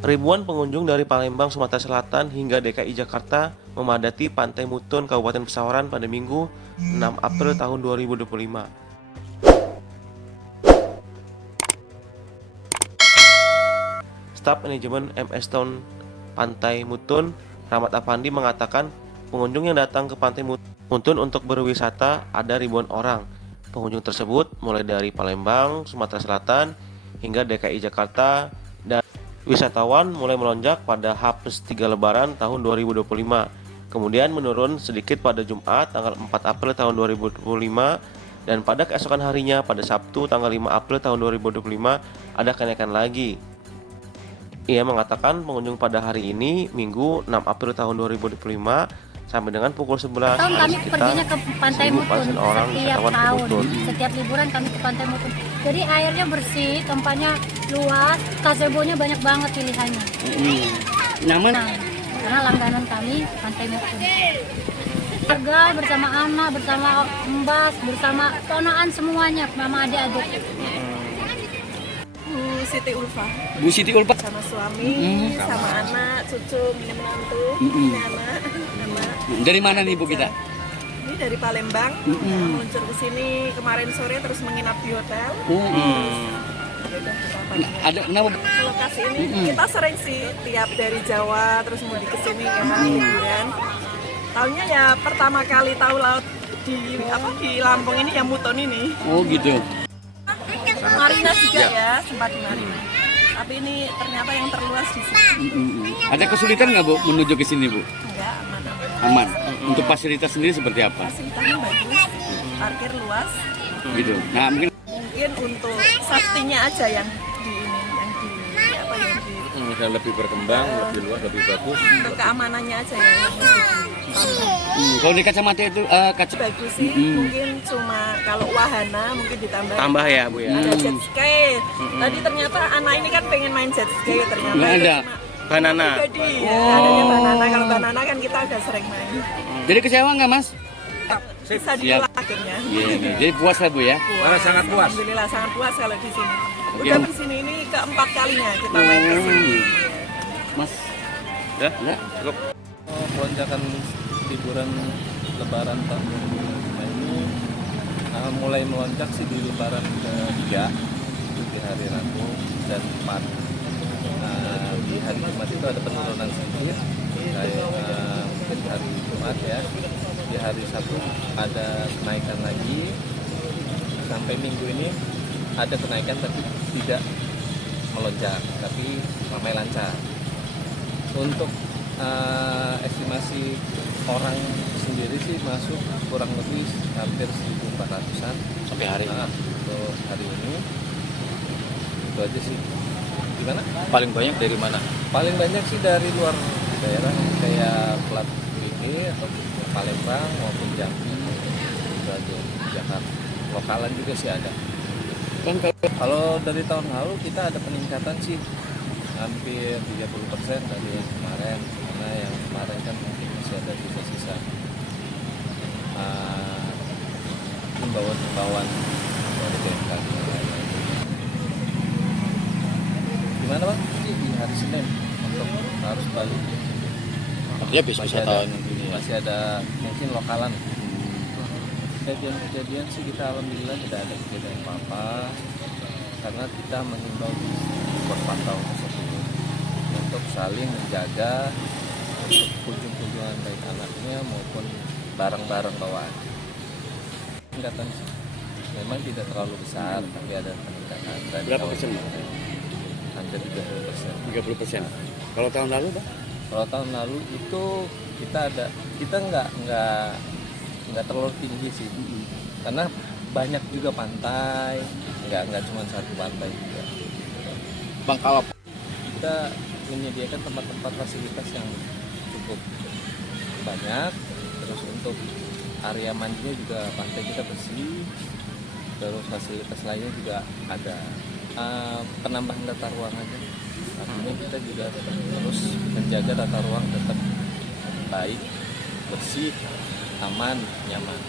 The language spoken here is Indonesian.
Ribuan pengunjung dari Palembang, Sumatera Selatan hingga DKI Jakarta memadati Pantai Mutun, Kabupaten Pesawaran pada Minggu 6 April tahun 2025. Staf Manajemen MS Town Pantai Mutun, Rahmat Afandi mengatakan pengunjung yang datang ke Pantai Mutun untuk berwisata ada ribuan orang. Pengunjung tersebut mulai dari Palembang, Sumatera Selatan hingga DKI Jakarta, dan wisatawan mulai melonjak pada H+3 Lebaran tahun 2025. Kemudian menurun sedikit pada Jumat tanggal 4 April tahun 2025 dan pada keesokan harinya pada Sabtu tanggal 5 April tahun 2025 ada kenaikan lagi. Ia mengatakan pengunjung pada hari ini Minggu 6 April tahun 2025 sampai dengan pukul 11 tahun ada kami sekitar perginya ke Pantai 1.000 Mutun orang setiap wisatawan ke tahun. Mutun. Setiap liburan kami ke Pantai Mutun. Jadi airnya bersih, tempatnya luas, gazebo-nya banyak banget pilihannya. Nyaman? Nah, karena langganan kami Pantai Mutun. Keluarga bersama anak, bersama mbas, bersama ponakan semuanya, mama adik-adik. Bu Siti Ulfa Bu Siti Ulfa. sama suami, sama anak, cucu, menantu, anak. Dari mana nih Bu kita? Ini dari Palembang, meluncur ke sini kemarin sore terus menginap di hotel. Udah kita pagi. Ada kenapa? Lokasi ini kita sering sih tiap dari Jawa terus mau ke sini emang liburan. Tahunnya ya pertama kali tahu laut di Lampung ini ya Mutun ini. Oh gitu. Marina juga ya, sempat di Marina. Tapi ini ternyata yang terluas di sini. Ada kesulitan nggak Bu menuju ke sini Bu? Enggak, Aman. aman. Untuk fasilitas sendiri seperti apa? Fasilitasnya bagus, parkir luas. Gitu. Nah mungkin Mungkin untuk safety-nya aja yang di apa ya di lebih berkembang, lebih luas, lebih bagus. untuk keamanannya aja ya yang kalau di kacamata itu kaca. bagus sih. Mungkin cuma kalau wahana mungkin ditambah. Tambah ya Bu ya. Ada jet ski. Tadi ternyata anak ini kan pengen main jet ski ternyata. Nggak itu ada. cuma Banana. pribadi ya. Adanya banana. Kalau banana kan kita udah sering main. Jadi kecewa nggak Mas? Bisa Siap. ditolak akhirnya. Iya. Jadi puas lah Bu ya. Sangat puas. Alhamdulillah sangat puas kalau di sini. Udah di sini ini keempat kalinya kita main ke sini. Mas. Ya? Ya. Cukup. Lonjakan liburan Lebaran tahun ini mulai melonjak sih di Lebaran ketiga itu di hari Rabu dan 4. Di hari Jumat itu ada penurunan sedikit kayak mungkin hari Jumat ya. Di hari Sabtu ada kenaikan lagi sampai Minggu ini ada kenaikan tapi tidak melonjak tapi ramai lancar. Untuk estimasi orang sendiri sih masuk kurang lebih hampir 1.400-an Sampai hari ini. untuk hari ini. Itu aja sih. Gimana? Paling banyak dari mana? Paling banyak sih dari luar daerah kayak Plat BG atau Palembang maupun Jambi, itu aja. Jakarta. Lokalan juga sih ada. Kalau dari tahun lalu kita ada peningkatan sih hampir 30% dari yang kemarin, karena yang kemarin kan mungkin masih ada sisa-sisa himbauan-himbauan dari BMKG. Gimana Bang? Di hari Senin untuk harus balik. Ya bis wisatawan ini ya. Masih ada mungkin lokalan. Kejadian sih kita alhamdulillah tidak ada kejadian apa-apa karena kita mengimbau di pantau tersebut untuk saling menjaga untuk kunjung-kunjungan baik anaknya maupun barang-barang bawaan. Peningkatan sih memang tidak terlalu besar tapi ada peningkatan. Dari Berapa tahun persen? kemarin. Hampir 30%. 30%. Kalau tahun lalu Pak? Kalau tahun lalu itu kita nggak terlalu tinggi sih karena banyak juga pantai, nggak cuma satu pantai juga. Bang kalau Kita menyediakan tempat-tempat fasilitas yang cukup banyak, terus untuk area mandinya juga pantai kita bersih, terus fasilitas lainnya juga ada. Penambahan tata ruang aja, artinya kita juga terus menjaga tata ruang tetap baik, bersih, aman, nyaman.